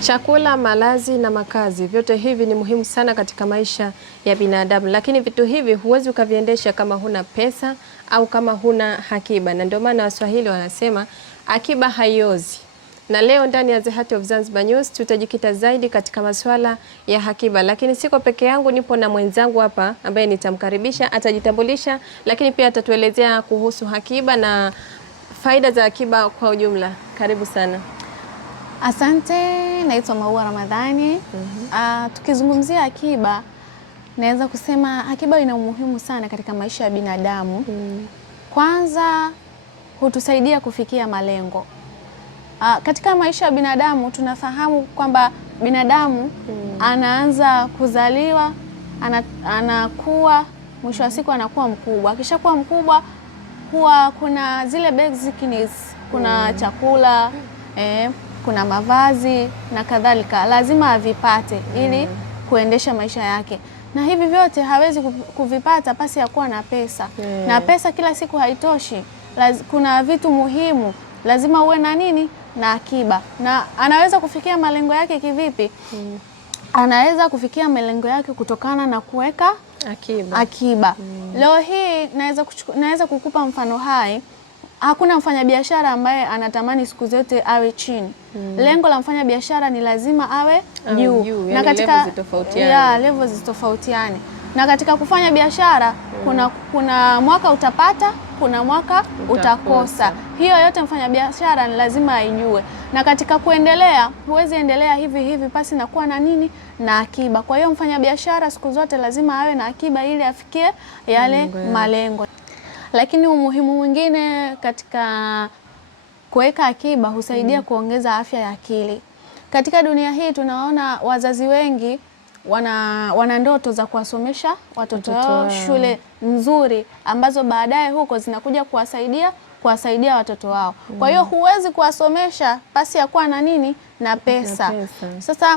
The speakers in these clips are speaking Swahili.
Chakula, malazi na makazi, vyote hivi ni muhimu sana katika maisha ya binadamu, lakini vitu hivi huwezi ukaviendesha kama huna pesa au kama huna akiba, na ndio maana Waswahili wanasema akiba haiozi. Na leo ndani ya The Heart of Zanzibar News tutajikita zaidi katika masuala ya akiba, lakini siko peke yangu, nipo na mwenzangu hapa ambaye nitamkaribisha, atajitambulisha, lakini pia atatuelezea kuhusu akiba na faida za akiba kwa ujumla. Karibu sana. Asante, naitwa Maua Ramadhani. Tukizungumzia akiba, naweza kusema akiba ina umuhimu sana katika maisha ya binadamu. Kwanza, hutusaidia kufikia malengo. Katika maisha ya binadamu tunafahamu kwamba binadamu anaanza kuzaliwa, anakuwa, mwisho wa siku anakuwa mkubwa. Akishakuwa mkubwa huwa kuna zile basic needs, kuna chakula, kuna mavazi na kadhalika, lazima avipate ili kuendesha maisha yake, na hivi vyote hawezi kuvipata pasi ya kuwa na pesa. Na pesa kila siku haitoshi, kuna vitu muhimu, lazima uwe na nini? Na akiba. Na anaweza kufikia malengo yake kivipi? Anaweza kufikia malengo yake kutokana na kuweka akiba. Leo hii naweza kukupa mfano hai. Hakuna mfanyabiashara ambaye anatamani siku zote awe chini. Lengo la mfanyabiashara ni lazima awe juu. Na katika levels zitofautiane. Na katika kufanya biashara kuna mwaka utapata, kuna mwaka utakosa. Hiyo yote mfanyabiashara ni lazima aijue. Na katika kuendelea, huwezi endelea hivi pasi na kuwa na nini? Na akiba. Kwa hiyo mfanyabiashara siku zote lazima awe na akiba ili afikie yale malengo. Lakini umuhimu mwingine katika kuweka akiba husaidia kuongeza afya ya akili. Katika dunia hii tunaona wazazi wengi wana ndoto za kuwasomesha watoto wao shule nzuri ambazo baadaye huko zinakuja kuwasaidia watoto wao. Kwa hiyo huwezi kuwasomesha pasi ya kuwa na nini? Na pesa. Sasa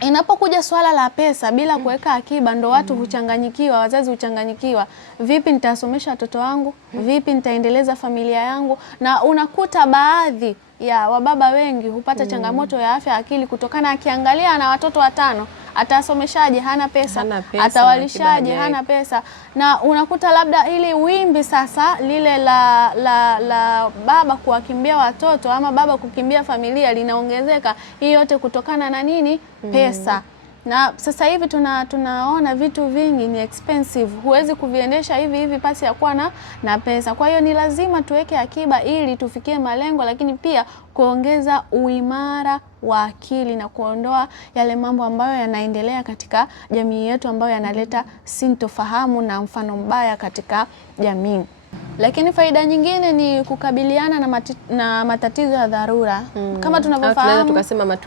inapokuja swala la pesa bila kuweka akiba, ndo watu huchanganyikiwa, wazazi huchanganyikiwa. Vipi nitasomesha watoto wangu? Vipi nitaendeleza familia yangu? Na unakuta baadhi ya wababa wengi hupata changamoto ya afya ya akili kutokana, akiangalia na watoto 5, atasomeshaje? Hana pesa. Atawalishaje? Hana pesa. Na unakuta labda ili wimbi sasa lile la baba kuwakimbia watoto ama baba kukimbia familia linaongezeka. Hii yote kutokana na nini? Pesa. Na sasa hivi tunaona vitu vingi ni expensive. Huwezi kuviendesha hivi pasi ya kuwa na pesa. Kwa hiyo ni lazima tuweke akiba ili tufikie malengo, lakini pia kuongeza uimara wa akili na kuondoa yale mambo ambayo yanaendelea katika jamii yetu ambayo yanaleta sintofahamu na mfano mbaya katika jamii. Lakini faida nyingine ni kukabiliana na matatizo ya dharura. Kama tunavyofahamu, tukasema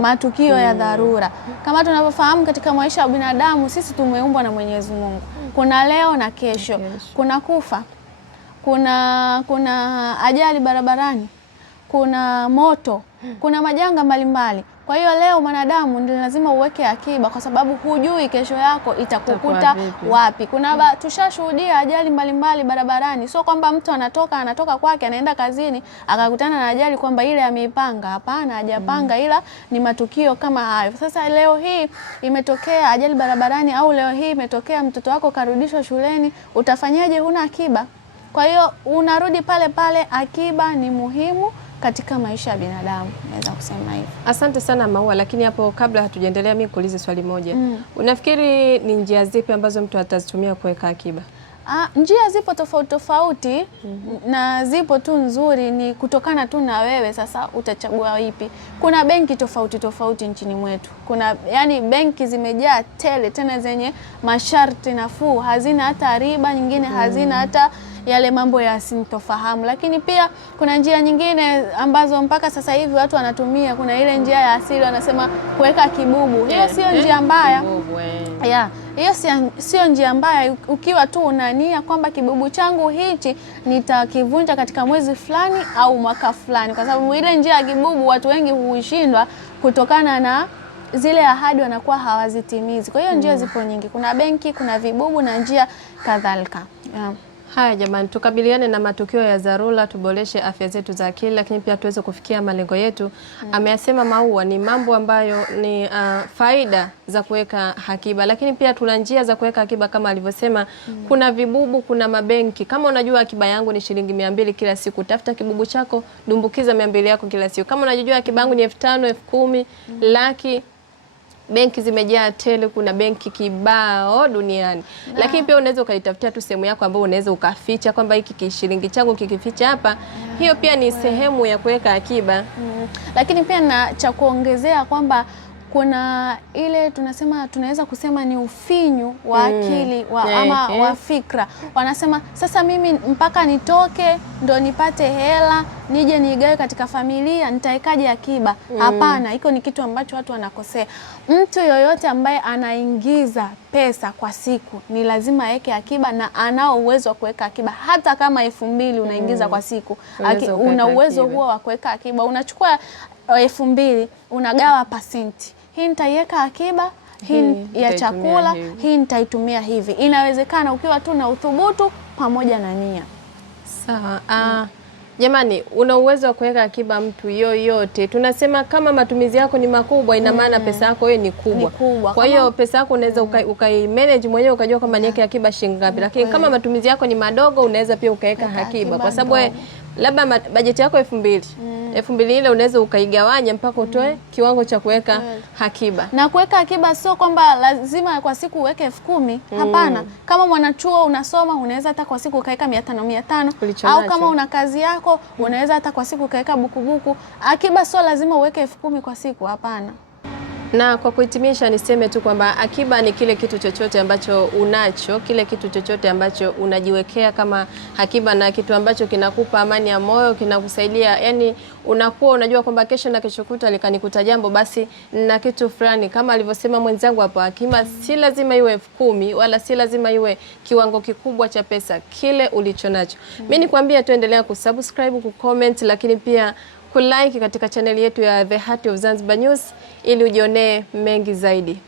matukio ya dharura. Kama tunavyofahamu katika maisha ya binadamu, sisi tumeumbwa na Mwenyezi Mungu. Kuna leo na kesho. Kuna kufa. Kuna ajali barabarani. Kuna moto. Kuna majanga mbalimbali. Kwa hiyo leo mwanadamu ndio lazima uweke akiba, kwa sababu hujui kesho yako itakukuta wapi. Tushashuhudia ajali mbalimbali barabarani. Sio kwamba mtu anatoka kwake anaenda kazini akakutana na ajali kwamba ile ameipanga. Hapana, hajapanga, ila ni matukio kama hayo. Sasa leo hii imetokea ajali barabarani, au leo hii imetokea mtoto wako karudishwa shuleni, utafanyaje? Huna akiba. Kwa hiyo unarudi pale. Akiba ni muhimu katika maisha ya binadamu, naweza kusema hivyo. Asante sana Maua, lakini hapo kabla hatujaendelea mimi kuuliza swali moja. Unafikiri ni njia zipi ambazo mtu atazitumia kuweka akiba? Njia zipo tofauti na zipo tu nzuri, ni kutokana tu na wewe sasa utachagua ipi. Kuna benki tofauti nchini mwetu. Yani benki zimejaa tele, tena zenye masharti nafuu, hazina hata riba, nyingine hazina hata yale mambo ya sintofahamu. Lakini pia kuna njia nyingine ambazo mpaka sasa hivi watu wanatumia. Kuna ile njia ya asili wanasema kuweka kibubu. Hiyo sio njia mbaya. Hiyo sio njia mbaya ukiwa tu unania kwamba kibubu changu hichi nitakivunja katika mwezi fulani au mwaka fulani, kwa sababu ile njia ya kibubu watu wengi huishindwa kutokana na zile ahadi wanakuwa hawazitimizi. Kwa hiyo njia zipo nyingi. Kuna benki, kuna vibubu na njia kadhalika. Haya jamani, tukabiliane na matukio ya dharura, tuboreshe afya zetu za akili, lakini pia tuweze kufikia malengo yetu. Ameyasema Maua ni mambo ambayo ni faida za kuweka akiba, lakini pia tuna njia za kuweka akiba kama alivyosema. Kuna vibubu, kuna mabenki. Kama unajua akiba yangu ni shilingi 200 kila siku, tafuta kibubu chako, dumbukiza 200 yako kila siku. Kama unajua akiba yangu ni 5,000, 10,000, laki, benki zimejaa tele, kuna benki kibao duniani. Lakini pia unaweza ukaitafutia tu sehemu yako ambayo unaweza ukaficha kwamba hiki kishilingi changu kikificha hapa. Hiyo pia ni sehemu ya kuweka akiba. Lakini pia na cha kuongezea kwamba kuna ile tunaweza kusema ni ufinyu wa akili wa fikra. Wanasema sasa mimi mpaka nitoke ndo nipate hela nije nigawe katika familia, nitaekaje akiba? Hapana, hiko ni kitu ambacho watu wanakosea. Mtu yoyote ambaye anaingiza pesa kwa siku ni lazima aweke akiba, na anao uwezo wa kuweka akiba. Hata kama 2,000 unaingiza kwa siku, una uwezo huo wa kuweka akiba. Unachukua 2,000 unagawa pasenti, hii nitaiweka akiba, hii ya chakula, hii nitaitumia hivi. Inawezekana ukiwa tu na uthubutu pamoja na nia. Sawa. Jamani, una uwezo wa kuweka akiba mtu yoyote. Tunasema kama matumizi yako ni makubwa, ina maana pesa yako wewe ni kubwa. Kwa hiyo pesa yako unaweza ukai-manage mwenyewe, ukajua kama niweke akiba shilingi ngapi. Lakini kama matumizi yako ni madogo, unaweza pia ukaweka akiba, kwa sababu labda bajeti yako 2,000. 2,000 ile unaweza ukaigawanya mpaka utoe kiwango cha kuweka akiba. Na kuweka akiba sio kwamba lazima kwa siku uweke 10,000. Hapana. Kama mwanachuo unasoma, unaweza hata kwa siku ukaweka 500 au kama una kazi yako unaweza hata kwa siku ukaweka bukubuku. Akiba sio lazima uweke 10,000 kwa siku, hapana. Na kwa kuhitimisha niseme tu kwamba akiba ni kile kitu chochote ambacho unacho, kile kitu chochote ambacho unajiwekea kama akiba, na kitu ambacho kinakupa amani ya moyo, kinakusaidia, yani unakuwa unajua kwamba kesho na kesho kutwa likanikuta jambo, basi na kitu fulani. Kama alivyosema mwenzangu hapo, akiba si lazima iwe 10,000 wala si lazima iwe kiwango kikubwa cha pesa, kile ulichonacho. Mimi nikwambia tuendelea kusubscribe, kucomment, lakini pia kulike katika channel yetu ya The Heart of Zanzibar News ili ujionee mengi zaidi.